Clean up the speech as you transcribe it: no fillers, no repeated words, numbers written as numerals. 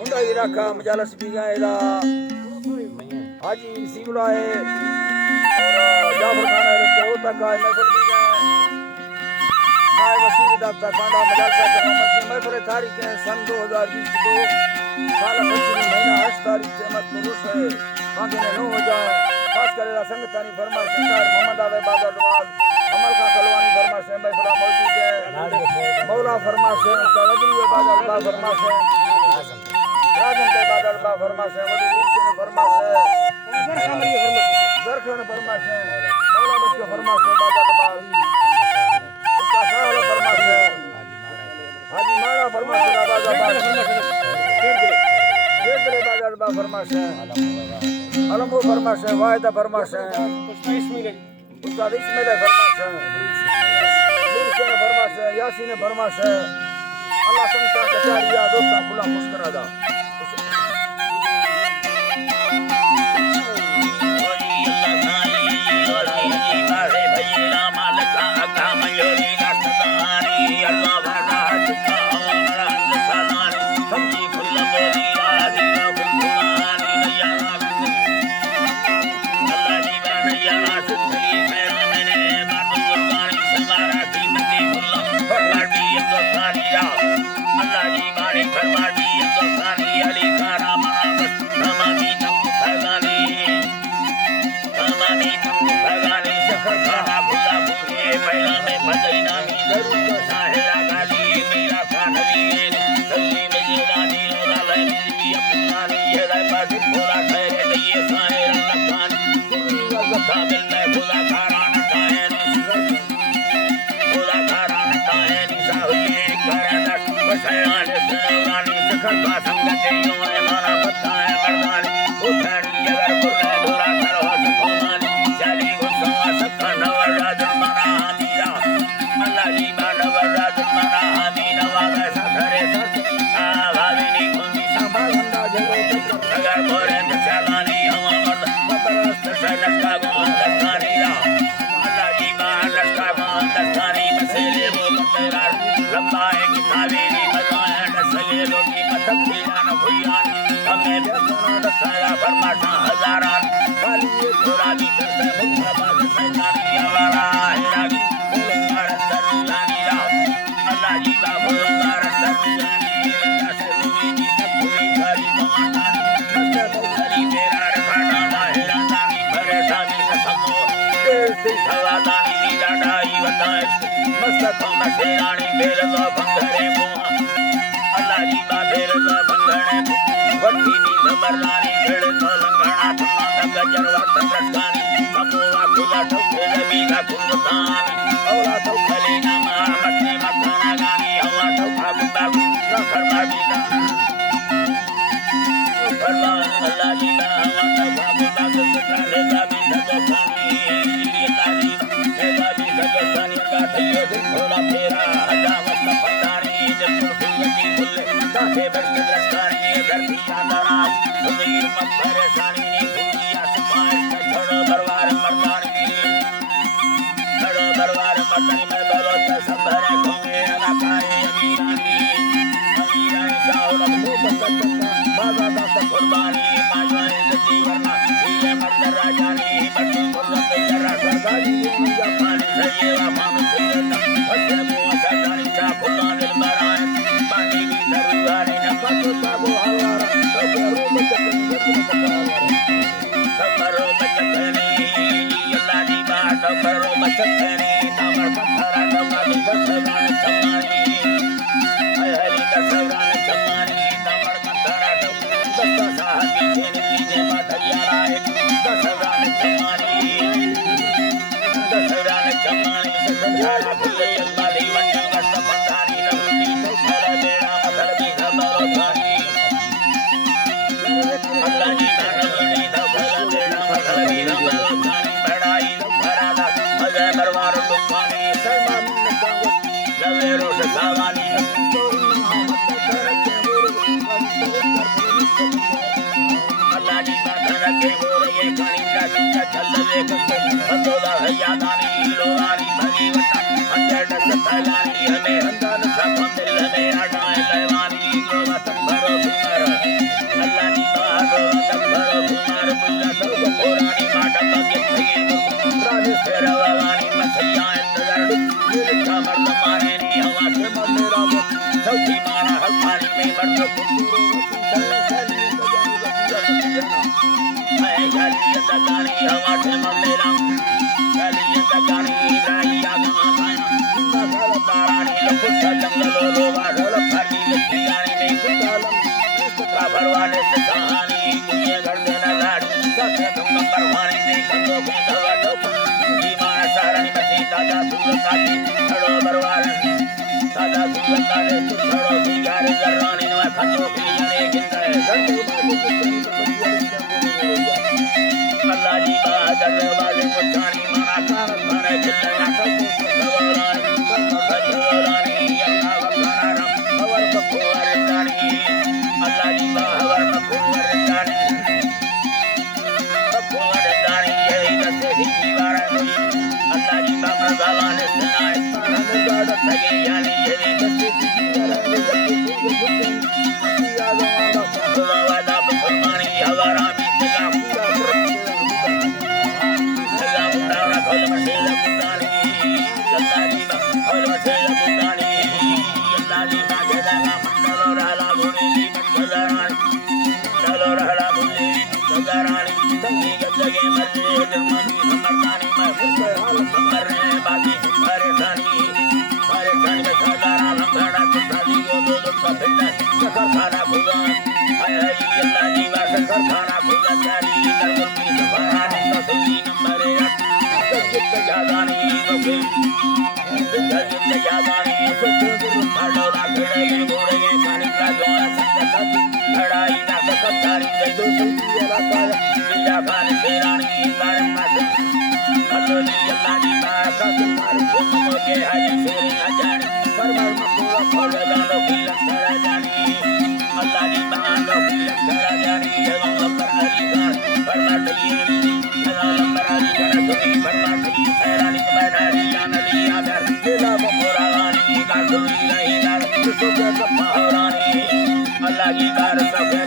मुंडा इलाका मजालस भी गाएगा हाजी सिंगला है और जाफर खान है रस्ता होता का महफिल भी गए साहिब वसीर दाता कांडा मजालसा का महफिल तारीख है सन 2022 साल 25 महीना 8 तारीख से मत पुरुष है आगे ने नो हो जाए खास करेगा संगतानी फरमा सरदार मोहम्मद आवे बाजार नवाज अमल का कलवानी फरमा से महफिल मौजूद है मौला फरमा से तवज्जो बाजार बा फरमा से राजन के बाजार बा फरमा से वडी मीर से फरमा से दरखान फरमा से मौला बस के फरमा से बाजार बा उसका साल फरमा से हाजी मारा फरमा से बाजार बा केंद्र बाजार बा फरमा से अलमो फरमा से वायदा फरमा से उसका इसमें फरमा से ने फरमा से यासीन फरमा से अल्लाह संता कचारिया दोस्ता खुला मुस्कुरा दा Yeah. Allah